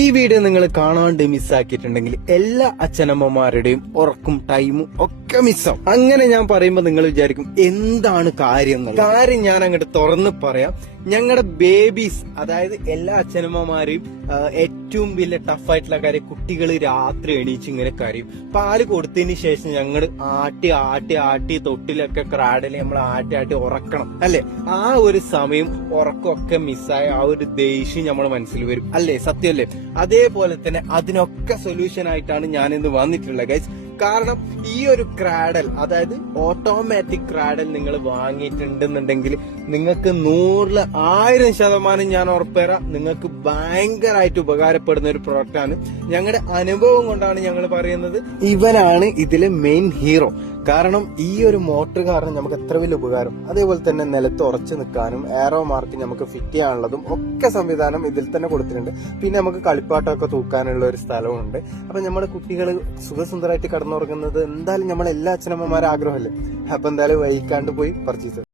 ഈ വീഡിയോ നിങ്ങൾ കാണാണ്ട് മിസ്സാക്കിയിട്ടുണ്ടെങ്കിൽ എല്ലാ അച്ഛനമ്മമാരുടെയും ഉറക്കും ടൈമും ഒക്കെ മിസ്സാവും. അങ്ങനെ ഞാൻ പറയുമ്പോൾ നിങ്ങൾ വിചാരിക്കും എന്താണ് കാര്യങ്ങൾ. കാര്യം ഞാൻ അങ്ങോട്ട് തുറന്ന് പറയാം. ഞങ്ങളുടെ ബേബീസ്, അതായത് എല്ലാ അച്ഛനമ്മമാരെയും ഏറ്റവും വലിയ ടഫായിട്ടുള്ള കാര്യം, കുട്ടികൾ രാത്രി എണീച്ച് ഇങ്ങനെ കരയും. പാല് കൊടുത്തതിന് ശേഷം ഞങ്ങൾ ആട്ടി ആട്ടി ആട്ടി തൊട്ടിലൊക്കെ ക്രാഡിൽ നമ്മൾ ആട്ടി ആട്ടി ഉറക്കണം അല്ലെ. ആ ഒരു സമയം ഉറക്കമൊക്കെ മിസ്സായ ആ ഒരു ദേഷ്യം നമ്മുടെ മനസ്സിൽ വരും അല്ലേ, സത്യമല്ലേ? അതേപോലെ തന്നെ അതിനൊക്കെ സൊല്യൂഷൻ ആയിട്ടാണ് ഞാൻ ഇന്ന് വന്നിട്ടുള്ളത് ഗൈസ്. കാരണം ഈ ഒരു ക്രാഡൽ, അതായത് ഓട്ടോമാറ്റിക് ക്രാഡൽ നിങ്ങൾ വാങ്ങിയിട്ടുണ്ടെന്നുണ്ടെങ്കിൽ നിങ്ങൾക്ക് 100% ഞാൻ ഉറപ്പുതരാം, നിങ്ങൾക്ക് ഭയങ്കരമായിട്ട് ഉപകാരപ്പെടുന്ന ഒരു പ്രോഡക്റ്റ് ആണ്. ഞങ്ങളുടെ അനുഭവം കൊണ്ടാണ് ഞങ്ങൾ പറയുന്നത്. ഇവനാണ് ഇതിലെ മെയിൻ ഹീറോ. കാരണം ഈ ഒരു മോട്ടർ കാരണം നമുക്ക് എത്ര വലിയ ഉപകാരം. അതേപോലെ തന്നെ നിലത്ത് ഉറച്ചു നിൽക്കാനും എയറോ മാർക്ക് നമുക്ക് ഫിറ്റ് ചെയ്യാനുള്ളതും ഒക്കെ സംവിധാനം ഇതിൽ തന്നെ കൊടുത്തിട്ടുണ്ട്. പിന്നെ നമുക്ക് കളിപ്പാട്ടമൊക്കെ തൂക്കാനുള്ള ഒരു സ്ഥലമുണ്ട്. അപ്പൊ നമ്മുടെ കുട്ടികൾ സുഖസുന്ദരമായിട്ട് കടന്നുറങ്ങുന്നത് എന്തായാലും നമ്മളെല്ലാ അച്ഛനമ്മമാരുടെ ആഗ്രഹമല്ലേ. അപ്പൊ എന്തായാലും വൈകാണ്ട് പോയി പർച്ചേസ്